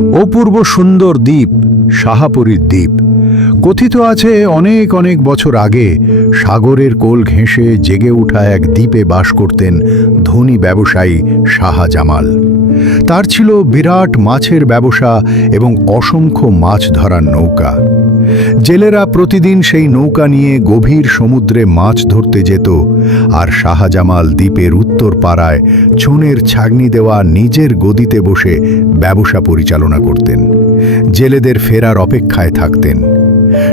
অপূর্ব সুন্দর দ্বীপ, সাহাপুরীর দ্বীপ। কথিত আছে অনেক অনেক বছর আগে সাগরের কোল ঘেঁষে জেগে ওঠা এক দ্বীপে বাস করতেন ধনী ব্যবসায়ী শাহজামাল। তার ছিল বিরাট মাছের ব্যবসা এবং অসংখ্য মাছ ধরার নৌকা। জেলেরা প্রতিদিন সেই নৌকা নিয়ে গভীর সমুদ্রে মাছ ধরতে যেত আর শাহজামাল দ্বীপের উত্তর পাড়ায় ছনের ছাগনি দেওয়া নিজের গদিতে বসে ব্যবসা পরিচালনা করতেন। জেলেদের ফেরার অপেক্ষায় থাকতেন।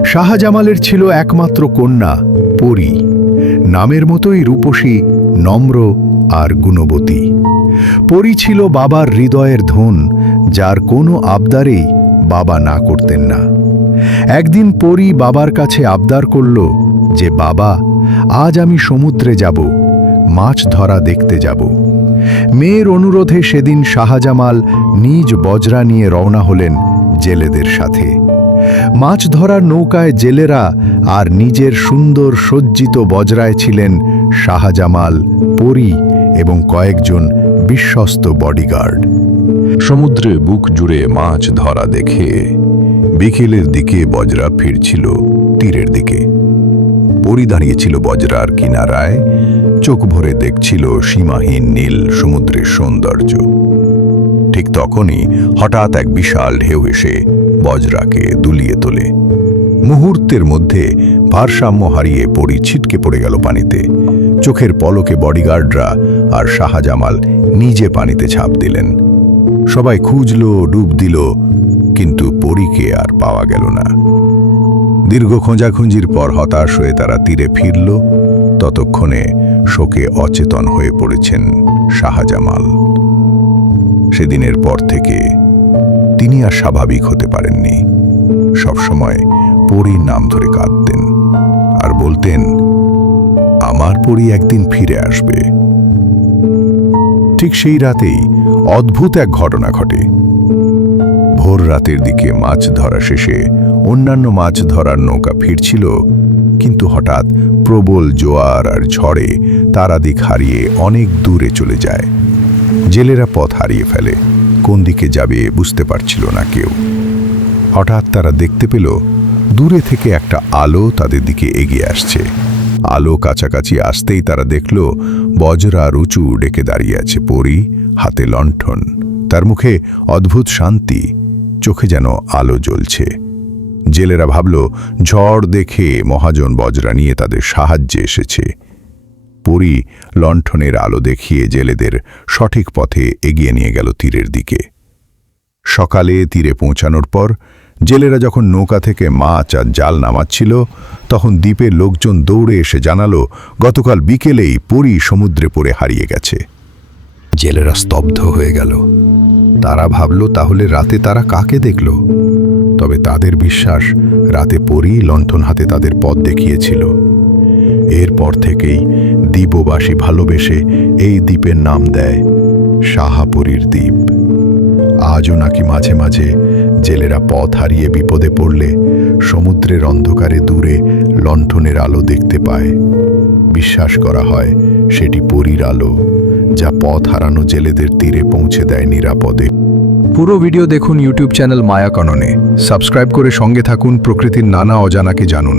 শাহজামালের ছিল একমাত্র কন্যা, পরী। নামের মতোই রূপসী, নম্র আর গুণবতী। পরী ছিল বাবার হৃদয়ের ধন, যার কোনো আবদারেই বাবা না করতেন না। একদিন পরী বাবার কাছে আবদার করল যে, বাবা, আজ আমি সমুদ্রে যাব, মাছ ধরা দেখতে যাব। মেয়ের অনুরোধে সেদিন শাহজামাল নিজ বজরা নিয়ে রওনা হলেন জেলেদের সাথে। মাছ ধরার নৌকায় জেলেরা আর নিজের সুন্দর সজ্জিত বজরায় ছিলেন শাহজামাল, পরি এবং কয়েকজন বিশ্বস্ত বডিগার্ড সমুদ্রে বুক জুড়ে মাছ ধরা দেখে বিকেলের দিকে বজরা ফিরছিল তীরের দিকে। পরি দাঁড়িয়েছিল বজরার কিনারায়, চোখ ভরে দেখছিল সীমাহীন নীল সমুদ্রের সৌন্দর্য। ঠিক তখনই হঠাৎ এক বিশাল ঢেউ এসে বজরাকে দুলিয়ে তোলে। মুহূর্তের মধ্যে ভারসাম্য হারিয়ে পরি ছিটকে পড়ে গেল পানিতে। চোখের পলকে বডিগার্ডরা আর শাহজামাল নিজে পানিতে ঝাঁপ দিলেন। সবাই খুঁজল, ডুব দিল, কিন্তু পরীকে আর পাওয়া গেল না। দীর্ঘ খোঁজাখুঁজির পর হতাশ হয়ে তারা তীরে ফিরল। ততক্ষণে শোকে অচেতন হয়ে পড়েছেন শাহজামাল। সেদিনের পর থেকে তিনি আর স্বাভাবিক হতে পারেননি। সবসময় পরীর নাম ধরে কাঁদতেন আর বলতেন, আমার পরী একদিন ফিরে আসবে। ঠিক সেই রাতেই অদ্ভুত এক ঘটনা ঘটে। ভোর রাতের দিকে মাছ ধরা শেষে অন্যান্য মাছ ধরার নৌকা ফিরছিল, কিন্তু হঠাৎ প্রবল জোয়ার আর ঝড়ে তারা দিক হারিয়ে অনেক দূরে চলে যায়। জেলেরা পথ হারিয়ে ফেলে, কোন দিকে যাবে বুঝতে পারছিল না কেউ। হঠাৎ তারা দেখতে পেল দূরে থেকে একটা আলো তাদের দিকে এগিয়ে আসছে। আলো কাছাকাছি আসতেই তারা দেখল বজরা রুচু ডেকে দাঁড়িয়ে আছে পরি, হাতে লণ্ঠন। তার মুখে অদ্ভুত শান্তি, চোখে যেন আলো জ্বলছে। জেলেরা ভাবল, ঝড় দেখে মহাজন বজরা নিয়ে তাদের সাহায্যে এসেছে। পরি লণ্ঠনের আলো দেখিয়ে জেলেদের সঠিক পথে এগিয়ে নিয়ে গেল তীরের দিকে। সকালে তীরে পৌঁছানোর পর জেলেরা যখন নৌকা থেকে মাছ আর জাল নামাচ্ছিল, তখন দ্বীপের লোকজন দৌড়ে এসে জানালো, গতকাল বিকেলেই পরি সমুদ্রে পড়ে হারিয়ে গেছে। জেলেরা স্তব্ধ হয়ে গেল। তারা ভাবল, তাহলে রাতে তারা কাকে দেখল? তবে তাদের বিশ্বাস, রাতে পরি লণ্ঠন হাতে তাদের পথ দেখিয়েছিল। এরপর থেকেই দ্বীপবাসী ভালোবেসে এই দ্বীপের নাম দেয়, শাহাপুরীর দ্বীপ। আজও নাকি মাঝে মাঝে জেলেরা পথ হারিয়ে বিপদে পড়লে সমুদ্রের অন্ধকারে দূরে লণ্ঠনের আলো দেখতে পায়। বিশ্বাস করা হয় সেটি পরীর আলো, যা পথ হারানো জেলেদের তীরে পৌঁছে দেয় নিরাপদে। পুরো ভিডিও দেখুন ইউটিউব চ্যানেল মায়াকননে সাবস্ক্রাইব করে সঙ্গে থাকুন প্রকৃতির নানা অজানাকে জানুন।